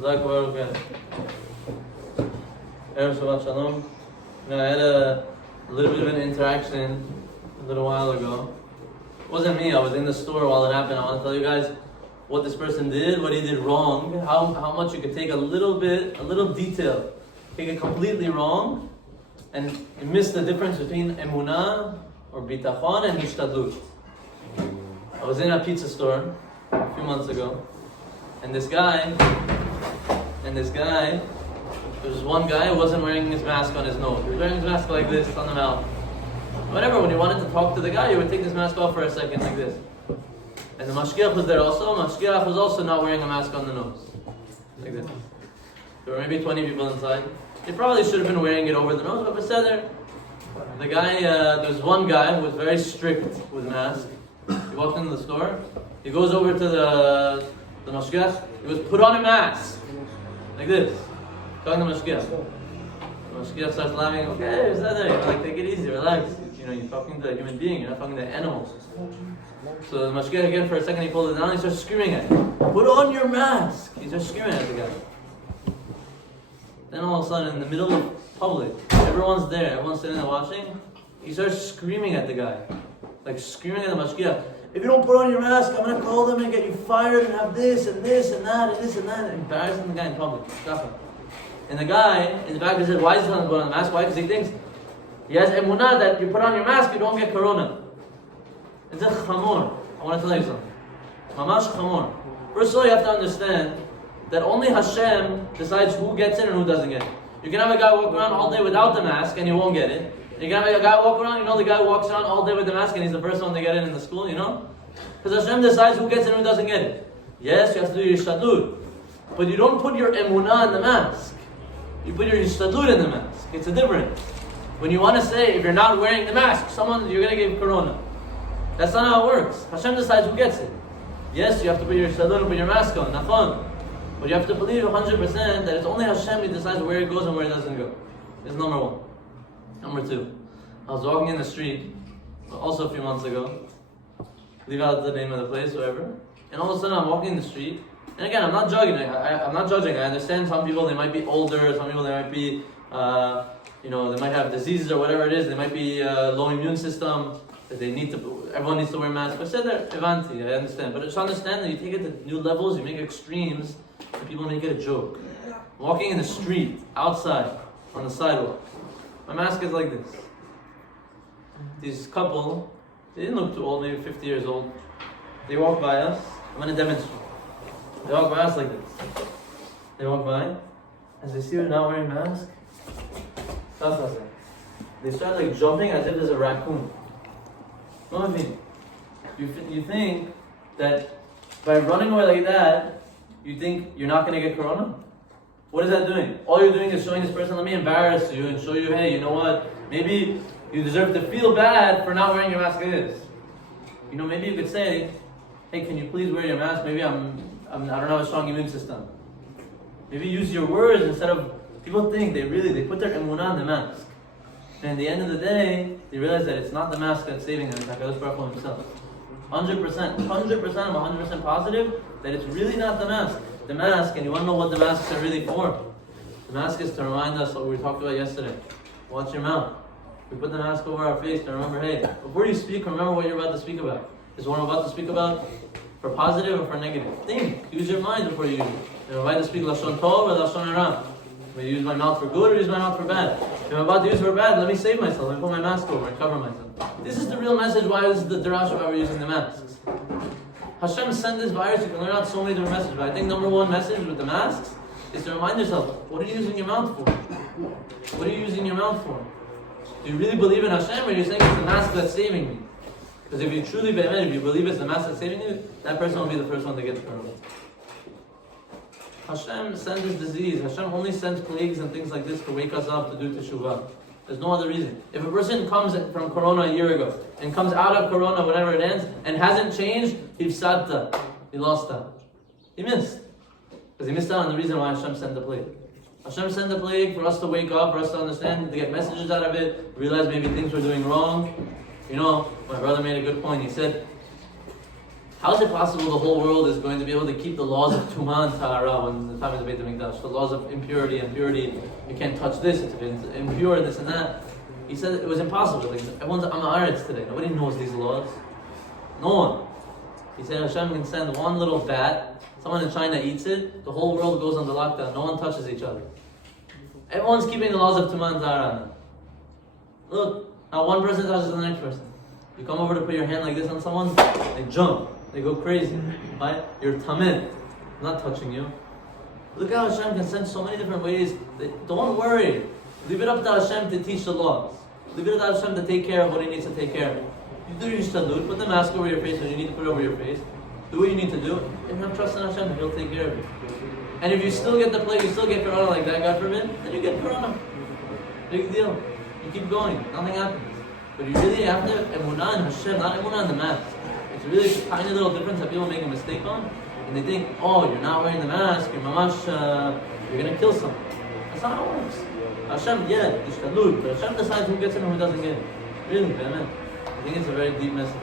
Shabbat Shalom. I had a little bit of an interaction a little while ago. It wasn't me, I was in the store while it happened. I want to tell you guys what this person did, what he did wrong, how much you could take a little detail, take it completely wrong, and you miss the difference between Emunah or Bitachon and Hishtadlut. I was in a pizza store a few months ago, and this guy, there was one guy who wasn't wearing his mask on his nose. He was wearing his mask like this on the mouth. Whatever, when you wanted to talk to the guy, you would take this mask off for a second like this. And the mashgiach was there also. Mashgiach was also not wearing a mask on the nose. Like this. There were maybe 20 people inside. They probably should have been wearing it over the nose, but beseder. The guy, there was one guy who was very strict with mask. He walked into the store. He goes over to the mashgiach. He goes, put on a mask. Like this. Talking to mashgiach. The mashgiach starts laughing. Okay, beseder. Like, take it easy, relax. You know, you're talking to a human being. You're not talking to animals. So the mashgiach again, for a second, he pulled it down and he starts screaming at him. Put on your mask! He starts screaming at the guy. Then all of a sudden, in the middle of public, everyone's there, everyone's sitting there watching, he starts screaming at the guy. Like screaming at the mashgiach. If you don't put on your mask, I'm going to call them and get you fired and have this and this and that and this and that. And embarrassing the guy in public. And the guy in the back of his head, why is he not put on the mask? Why? Because he thinks he has emunah that you put on your mask, you don't get corona. It's a chamor. I want to tell you something. Mamash chamor. First of all, you have to understand that only Hashem decides who gets it and who doesn't get it. You can have a guy walk around all day without the mask and he won't get it. You can have a guy walk around, you know the guy who walks around all day with the mask and he's the first one to get it in the school, you know? Because Hashem decides who gets it and who doesn't get it. Yes, you have to do your Hishtadlut. But you don't put your emunah in the mask. You put your Hishtadlut in the mask. It's a difference. When you want to say, if you're not wearing the mask, you're going to give corona. That's not how it works. Hashem decides who gets it. Yes, you have to put your Hishtadlut and put your mask on, nachon. But you have to believe 100% that it's only Hashem who decides where it goes and where it doesn't go. This is number one. Number two, I was walking in the street, also a few months ago. Leave out the name of the place, whatever. And all of a sudden I'm walking in the street. And again, I'm not judging. I'm not judging. I understand some people, they might be older. Some people, they might be, they might have diseases or whatever it is. They might be low immune system. That they need to, everyone needs to wear masks. But I said that, Evanti, I understand. But just understand that you take it to new levels, you make extremes, and people make it a joke. Walking in the street, outside, on the sidewalk. My mask is like this. This couple, they didn't look too old, maybe 50 years old. They walk by us. I'm going to demonstrate. They walk by us like this. They walk by. As they see we're not wearing masks, they start like jumping as if there's a raccoon. No, I mean, you think that by running away like that, you think you're not going to get corona? What is that doing? All you're doing is showing this person, let me embarrass you and show you, hey, you know what? Maybe you deserve to feel bad for not wearing your mask like this. You know, maybe you could say, hey, can you please wear your mask? Maybe I don't have a strong immune system. Maybe use your words instead of, people think they put their emunah in the mask. And at the end of the day, they realize that it's not the mask that's saving them, it's HaKadosh Baruch Hu himself. 100%, I'm 100% positive that it's really not the mask. The mask, and you want to know what the masks are really for? The mask is to remind us what we talked about yesterday. Watch your mouth. We put the mask over our face to remember, hey, before you speak, remember what you're about to speak about. Is what I'm about to speak about for positive or for negative? Think. Use your mind before you use it. Am I about to speak Lashon Tov or Lashon Hara? Am I use my mouth for good or use my mouth for bad? If I'm about to use for bad, let me save myself. Let me put my mask over and cover myself. This is the real message why this is the derash why we're using the masks. Hashem sent this virus, you can learn out so many different messages. But I think number one message with the masks is to remind yourself, what are you using your mouth for? What are you using your mouth for? Do you really believe in Hashem, or are you saying it's the mask that's saving me? Because if you truly believe, if you believe it's the mask that's saving you, that person will be the first one to get the corona. Hashem sends this disease. Hashem only sends plagues and things like this to wake us up to do teshuvah. There's no other reason. If a person comes from corona a year ago and comes out of corona whenever it ends and hasn't changed, hifsadta. He lost out. He missed. Because he missed out on the reason why Hashem sent the plague. Hashem sent the plague for us to wake up, for us to understand, to get messages out of it, realize maybe things we're doing wrong. You know, my brother made a good point. He said, How is it possible the whole world is going to be able to keep the laws of Tumah and Tahara when the time of the Beit HaMikdash? The laws of impurity and purity. You can't touch this, it's impure, this and that. He said it was impossible. Like, everyone's Amaretz today. Nobody knows these laws. No one. He said Hashem can send one little bat, someone in China eats it, the whole world goes under lockdown, no one touches each other. Everyone's keeping the laws of Tumah and Tahara. Look, now one person touches the next person. You come over to put your hand like this on someone, they jump. They go crazy, right? You're tamid. I'm not touching you. Look how Hashem can send so many different ways. Don't worry. Leave it up to Hashem to teach the laws. Leave it up to Hashem to take care of what He needs to take care of. You do your Hishtadlut, put the mask over your face when you need to put it over your face. Do what you need to do, and have trust in Hashem, He'll take care of you. And if you still get the plague, you still get Corona like that, God forbid, then you get Corona. Big deal. You keep going. Nothing happens. But you really have to Emunah in Hashem, not Emunah in the mask. It's really a tiny little difference that people make a mistake on, and they think, oh, you're not wearing the mask, you're mamash, you're going to kill someone. That's not how it works. Hashem, yeah, Hishtadlut, but Hashem decides who gets it and who doesn't get it. Really, man. I think it's a very deep message.